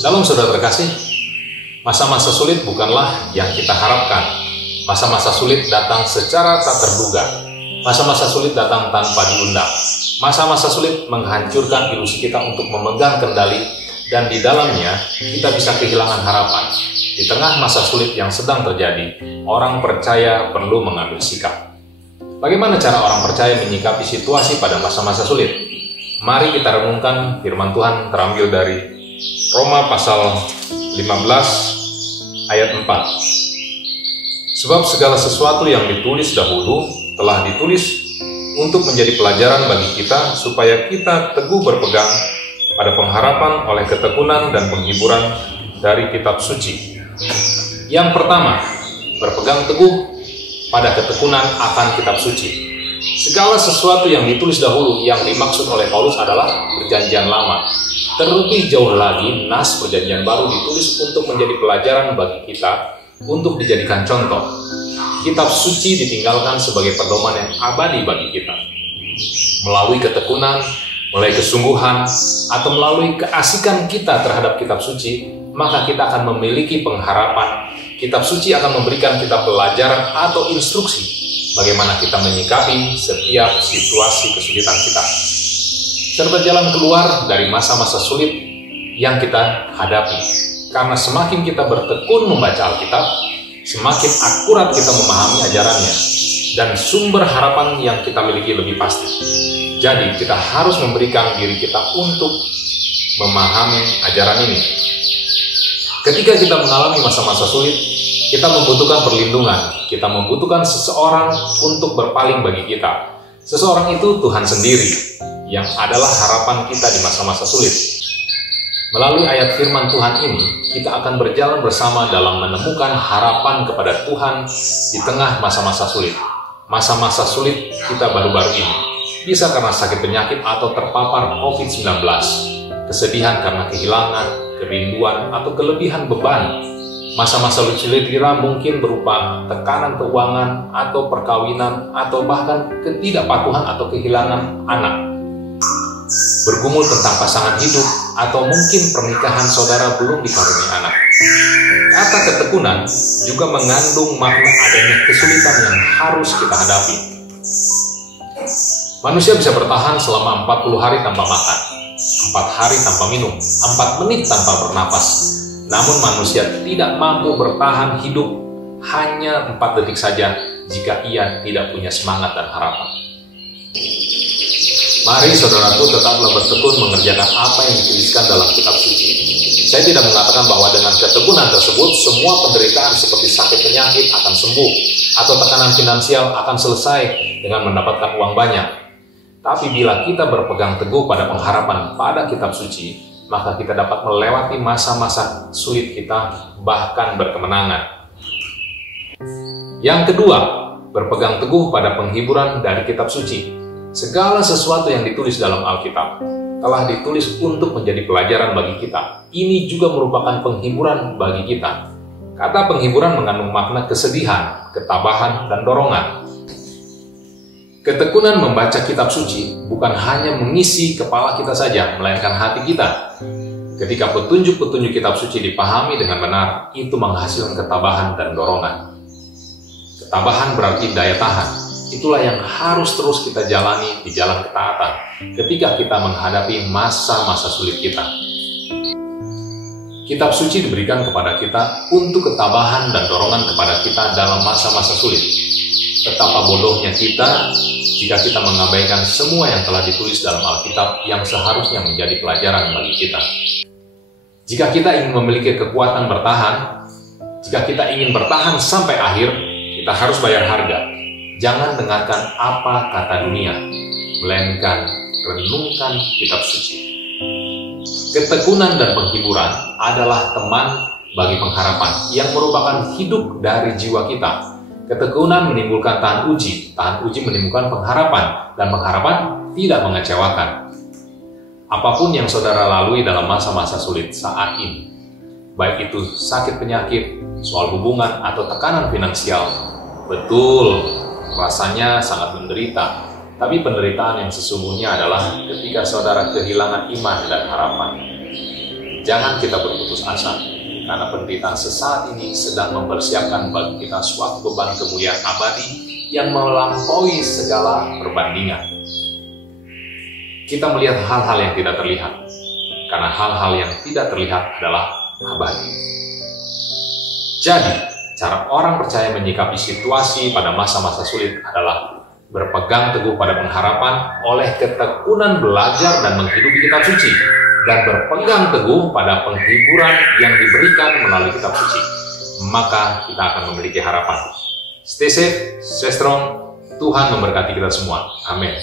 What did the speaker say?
Shalom saudara terkasih, masa-masa sulit bukanlah yang kita harapkan. Masa-masa sulit datang secara tak terduga. Masa-masa sulit datang tanpa diundang. Masa-masa sulit menghancurkan ilusi kita untuk memegang kendali, dan di dalamnya kita bisa kehilangan harapan. Di tengah masa sulit yang sedang terjadi, orang percaya perlu mengambil sikap. Bagaimana cara orang percaya menyikapi situasi pada masa-masa sulit? Mari kita renungkan firman Tuhan terambil dari Roma pasal 15 ayat 4. Sebab segala sesuatu yang ditulis dahulu telah ditulis untuk menjadi pelajaran bagi kita, supaya kita teguh berpegang pada pengharapan oleh ketekunan dan penghiburan dari kitab suci. Yang pertama, berpegang teguh pada ketekunan akan kitab suci. Segala sesuatu yang ditulis dahulu yang dimaksud oleh Paulus adalah perjanjian lama. Terlebih jauh lagi, nas perjanjian baru ditulis untuk menjadi pelajaran bagi kita, untuk dijadikan contoh. Kitab suci ditinggalkan sebagai pedoman yang abadi bagi kita. Melalui ketekunan, melalui kesungguhan, atau melalui keasikan kita terhadap kitab suci, maka kita akan memiliki pengharapan. Kitab suci akan memberikan kita pelajaran atau instruksi bagaimana kita menyikapi setiap situasi kesulitan kita, serta jalan keluar dari masa-masa sulit yang kita hadapi. Karena semakin kita bertekun membaca Alkitab, semakin akurat kita memahami ajarannya, dan sumber harapan yang kita miliki lebih pasti. Jadi kita harus memberikan diri kita untuk memahami ajaran ini. Ketika kita mengalami masa-masa sulit, kita membutuhkan perlindungan, kita membutuhkan seseorang untuk berpaling bagi kita. Seseorang itu Tuhan sendiri, yang adalah harapan kita di masa-masa sulit. Melalui ayat firman Tuhan ini, kita akan berjalan bersama dalam menemukan harapan kepada Tuhan di tengah masa-masa sulit. Masa-masa sulit kita baru-baru ini, bisa karena sakit penyakit atau terpapar COVID-19, kesedihan karena kehilangan, kerinduan, atau kelebihan beban. Masa-masa sulit kita mungkin berupa tekanan keuangan, atau perkawinan, atau bahkan ketidakpatuhan atau kehilangan anak. Bergumul tentang pasangan hidup, atau mungkin pernikahan saudara belum dikaruniai anak. Kata ketekunan juga mengandung makna adanya kesulitan yang harus kita hadapi. Manusia bisa bertahan selama 40 hari tanpa makan, 4 hari tanpa minum, 4 menit tanpa bernapas. Namun manusia tidak mampu bertahan hidup hanya 4 detik saja jika ia tidak punya semangat dan harapan. Mari saudaraku tetaplah bertekun mengerjakan apa yang dituliskan dalam kitab suci. Saya tidak mengatakan bahwa dengan ketekunan tersebut semua penderitaan seperti sakit penyakit akan sembuh, atau tekanan finansial akan selesai dengan mendapatkan uang banyak. Tapi bila kita berpegang teguh pada pengharapan pada kitab suci, maka kita dapat melewati masa-masa sulit kita, bahkan berkemenangan. Yang kedua, berpegang teguh pada penghiburan dari kitab suci. Segala sesuatu yang ditulis dalam Alkitab telah ditulis untuk menjadi pelajaran bagi kita. Ini juga merupakan penghiburan bagi kita. Kata penghiburan mengandung makna kesedihan, ketabahan, dan dorongan. Ketekunan membaca kitab suci bukan hanya mengisi kepala kita saja, melainkan hati kita. Ketika petunjuk-petunjuk kitab suci dipahami dengan benar, itu menghasilkan ketabahan dan dorongan. Ketabahan berarti daya tahan. Itulah yang harus terus kita jalani di jalan ketaatan ketika kita menghadapi masa-masa sulit kita. Kitab suci diberikan kepada kita untuk ketabahan dan dorongan kepada kita dalam masa-masa sulit. Betapa bodohnya kita jika kita mengabaikan semua yang telah ditulis dalam Alkitab yang seharusnya menjadi pelajaran bagi kita. Jika kita ingin memiliki kekuatan bertahan, jika kita ingin bertahan sampai akhir, kita harus bayar harga. Jangan dengarkan apa kata dunia, melainkan renungkan kitab suci. Ketekunan dan penghiburan adalah teman bagi pengharapan yang merupakan hidup dari jiwa kita. Ketekunan menimbulkan tahan uji menimbulkan pengharapan, dan pengharapan tidak mengecewakan. Apapun yang saudara lalui dalam masa-masa sulit saat ini, baik itu sakit penyakit, soal hubungan, atau tekanan finansial, betul, rasanya sangat menderita. Tapi penderitaan yang sesungguhnya adalah ketika saudara kehilangan iman dan harapan. Jangan kita berputus asa, karena penderitaan sesaat ini sedang mempersiapkan bagi kita suatu beban kemuliaan abadi yang melampaui segala perbandingan. Kita melihat hal-hal yang tidak terlihat, karena hal-hal yang tidak terlihat adalah abadi. Jadi, cara orang percaya menyikapi situasi pada masa-masa sulit adalah berpegang teguh pada pengharapan oleh ketekunan belajar dan menghidupi kitab suci, dan berpegang teguh pada penghiburan yang diberikan melalui kitab suci. Maka kita akan memiliki harapan. Stay safe, stay strong. Tuhan memberkati kita semua. Amin.